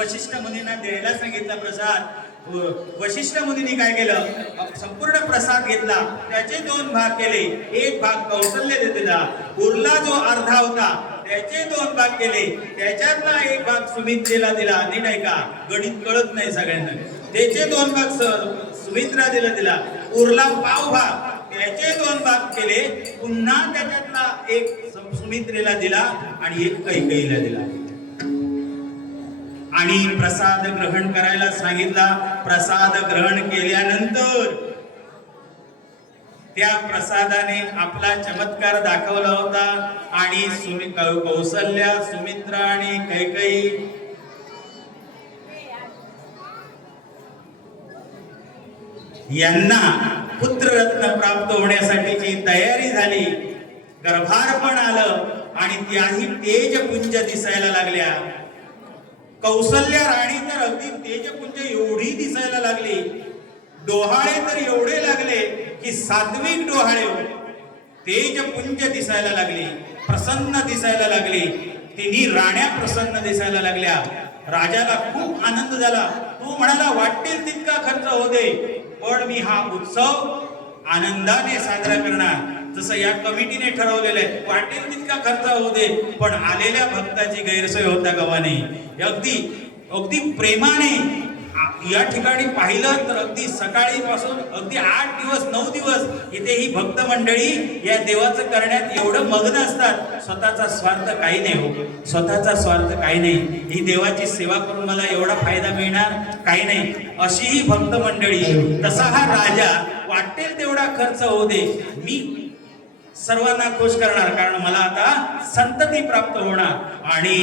वशिष्ठ मुनींना द्यायला सांगितला प्रसाद. वशिष्ठ मुनींनी काय केलं, संपूर्ण प्रसाद घेतला, त्याचे 2 भाग केले. एक भाग कौशल्य दिला, उरला जो अर्धा होता त्याचे 2 भाग केले. त्याच्यातला एक भाग सुमित्रेला दिला. नीट ऐका, गणित कळत नाही सगळ्यांना. त्याचे 2 भाग सुमित्रा दिला. उरला पाव भाग त्याचे 2 भाग केले. पुन्हा त्याच्यातला एक सुमित्रेला दिला आणि एक कैकेयीला दिला. आणि प्रसाद ग्रहण करायला सांगितला. प्रसाद ग्रहण केल्यानंतर त्या प्रसादाने आपला चमत्कार दाखवला होता. आणि कौसल्या, सुमित्रा आणि कैकेयी यांना पुत्ररत्न प्राप्त होण्यासाठीची तयारी झाली. गर्भारपण आलं आणि त्याही तेजपुंज दिसायला लागल्या. कौसल्या राणी तर अगदी तेजपुंज एवढी दिसायला लागली. डोहाळे तर एवढे लागले की सात्विक डोहाळे, तेजपुंज दिसायला लागली, प्रसन्न दिसायला लागली. तिन्ही राण्या प्रसन्न दिसायला लागल्या. राजाला खूप आनंद झाला. तो म्हणाला, वाटेल तितका खर्च होऊ दे, पण मी हा उत्सव आनंदाने साजरा करणार. जसं या कमिटीने ठरवलेलं आहे, वाटेल तितका खर्च होऊ दे, पण आलेल्या भक्ताची गैरसोय होता कामा नये. अगदी प्रेमाने या ठिकाणी पाहिलं तर अगदी सकाळीपासून अगदी 8 दिवस 9 दिवस इथे ही भक्त मंडळी या देवाचं करण्यात एवढं मग्न असतात. स्वतःचा स्वार्थ काही नाही हो, स्वतःचा स्वार्थ काही नाही. ही देवाची सेवा करून मला एवढा फायदा मिळणार काही नाही, अशी ही भक्त मंडळी. तसा हा राजा वाटेल तेवढा खर्च होऊ दे, मी सर्वांना खुश करणार, कारण मला आता संतती प्राप्त होणार. आणि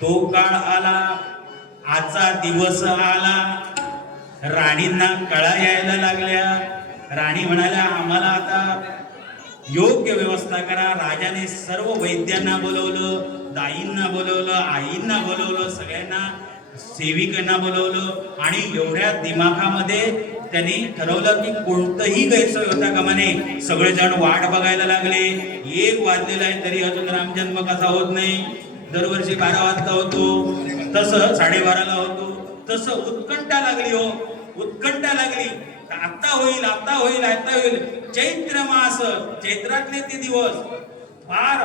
तो काळ आला, आजचा दिवस आला. राणींना कळा यायला लागल्या. राणी म्हणाल्या, आम्हाला आता योग्य व्यवस्था करा. राजाने सर्व वैद्यांना बोलवलं, दाईंना बोलवलं, आईंना बोलवलं, सगळ्यांना सेविकांना बोलवलं. आणि एवढ्या दिमाखामध्ये त्यांनी ठरवलं की कोणतंही गैरसोय होता कामा नये. सगळेजण वाट बघायला लागले. 1 वाजलेला आहे तरी अजून रामजन्म कसा होत नाही. दरवर्षी 12 वाजता होतो, तसं 12:30ला होतो. तसं उत्कंठा लागली हो, उत्कंठा लागली. आता होईल, आता होईल, आता होईल. चैत्र मास, चैत्रातले ते दिवस फार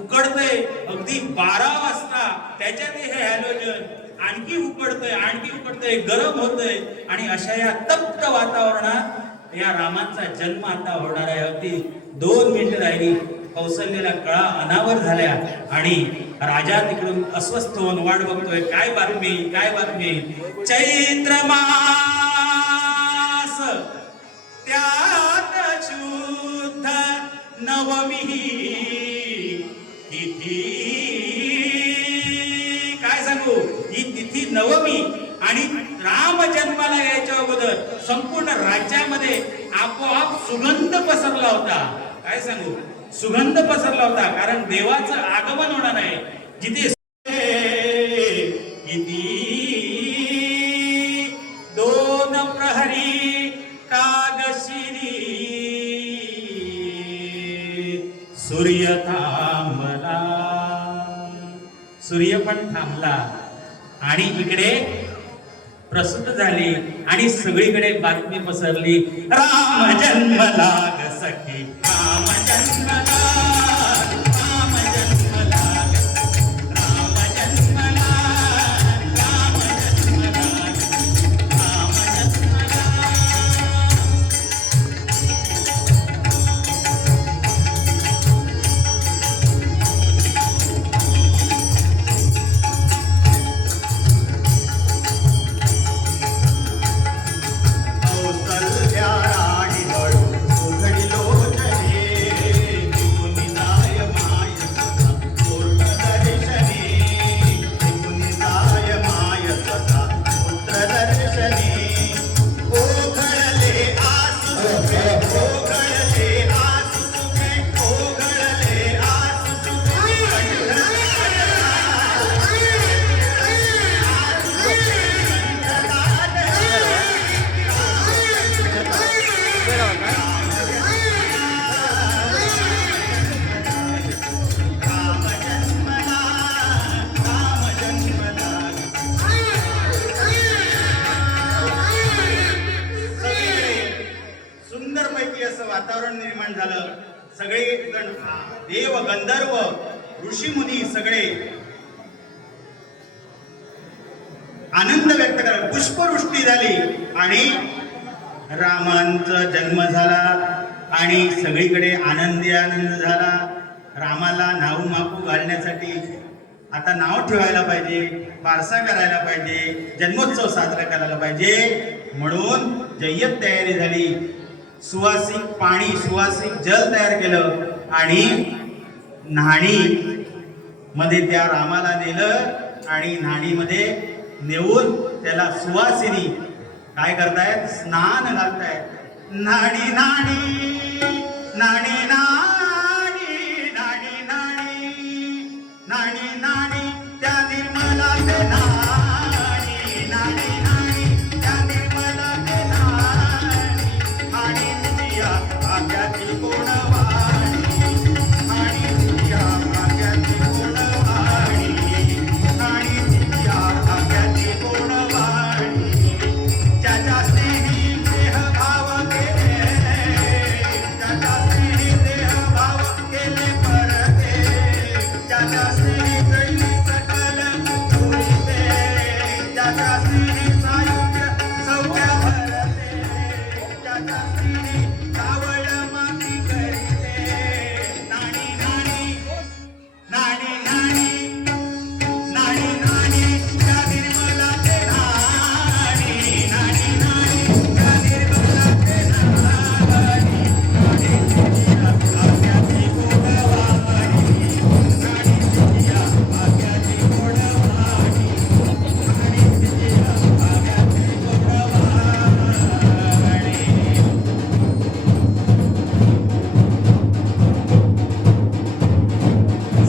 उकडतंय. अगदी 12 वाजता त्याच्यात हे हॅलोजन आणखी उकडतंय, आणखी उकडतंय, गरम होतंय. आणि अशा या तप्त वातावरणात या रामाचा जन्म आता होणार आहे. अगदी 2 मिनिटं राहिली. कौसल्याला कळा अनावर झाल्या आणि राजा तिकडून अस्वस्थ होऊन वाट बघतोय. काय बातमी, काय बातमी. चैत्र मास त्यात शुद्ध नवमी तिथी. काय सांगू, ही तिथी नवमी. आणि राम जन्माला यायच्या अगोदर संपूर्ण राज्यामध्ये आपोआप सुगंध पसरला होता. काय सांगू, सुगंध पसरला होता, कारण देवाचं आगमन होणार आहे. जिथे किती 2 प्रहरी कागशिरी सूर्य थांबला. सूर्य पण थांबला आणि इकडे प्रसूत झाली आणि सगळीकडे बातमी पसरली, राम जन्मला ग सखी, राम जन्मला, राम जन्मला, राम जन्मला, राम जन्मला, राम जन्मला. कौसल्या राणी वळून सुधडिलो जने, निघून सगळे जण देव गंधर्व ऋषीमुनी सगळे आनंद व्यक्त करा, पुष्पवृष्टी झाली आणि रामांचा जन्म झाला आणि सगळीकडे आनंदी आनंद झाला. रामाला नाव मापू घालण्यासाठी आता नाव ठेवायला पाहिजे, बारसा करायला पाहिजे, जन्मोत्सव साजरा करायला पाहिजे, म्हणून जय्यत तयारी झाली. सुवासिक पाणी, सुवासिक जल तयार केलं आणि न्हाणी मध्ये त्या रामाला नेलं आणि न्हाणीमध्ये नेऊन त्याला सुवासिनी काय करतायत, स्नान घालतायत. नाणी नाणी नाणी नाणी नाणी नाणी नाणी नाणी त्या निर्मलाचे नाणी नाणी नाणी त्या निर्मलाचे नाणी आणि तुझ्या भाग्याची कोणवाणी आणि तुझ्या भाग्याची कोणवाणी आणि तुझ्या भाग्याची कोणवाणी ज्याच्या स्नेही देह भाव केले, ज्याच्या स्नेही देह भाव केले परते, ज्याच्या स्नेही जळली सकल तुरीते, ज्याच्या स्नेही सायुज्य सौख्य भरते, ज्याच्या स्नेही सावळ माती करीते. नाणी नाणी नाणी नाणी नाणी नाणी त्या निर्मलाचे नाणी नाणी नाणी त्या निर्मलाचे नाणी नाणी तुझ्या भाग्याची गोडवाणी नाणी तुझ्या भाग्याची गोडवाणी नाणी तुझ्या भाग्याची गोडवाणी.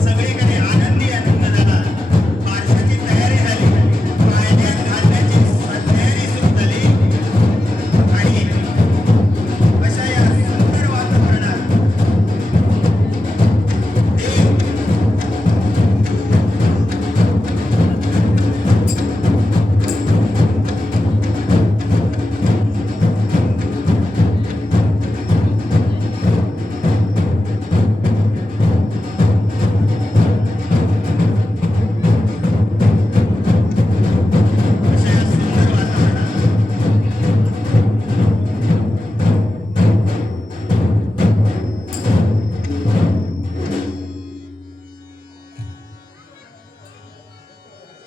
सगळीकडे आनंदी आनंद झाला. बारशाची तयारी झाली, पाळण्यात घालण्याची तयारी सुरू झाली आणि अशा या सुंदर वातावरणात देव अशा या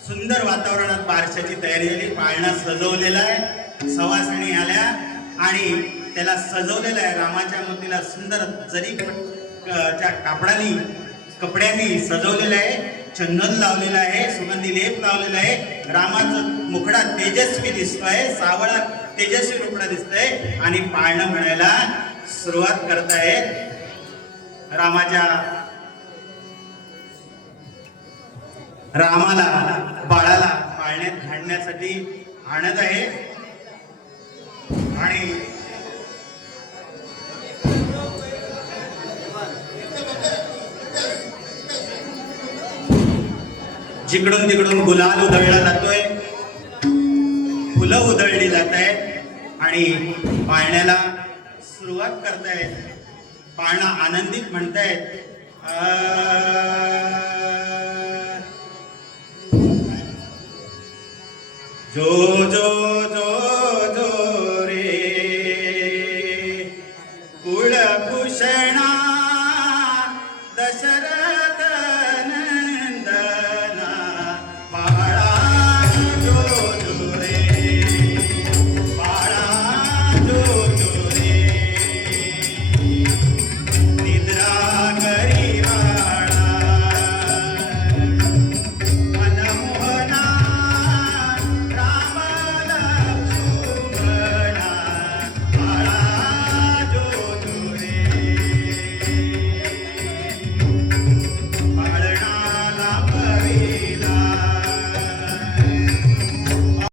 सुंदर वातावरणात सुंदर वातावरणात बारशाची तयारी झाली. पाळणा सजवलेला आहे, सवासणी आल्या आणि त्याला सजवलेलं आहे. रामाच्या मूर्तीला सुंदर जरी च्या कापडानी कपड्यांनी सजवलेलं आहे, चंदन लावलेलं आहे, सुगंधी लेप लावलेला आहे. रामाचा मुखडा तेजस्वी दिसतोय, सावळा तेजस्वी मुखडा दिसतोय आणि पाळणं म्हणायला सुरुवात करतायत. रामाला बाळाला पाळण्यात घालण्यासाठी आणत आहे आणि जिकडून तिकडून गुलाल उधळला जातोय, फुलं उधळली जात आहेत आणि पाळण्याला सुरुवात करतायत. पाळणा आनंदित म्हणतायत, जो जो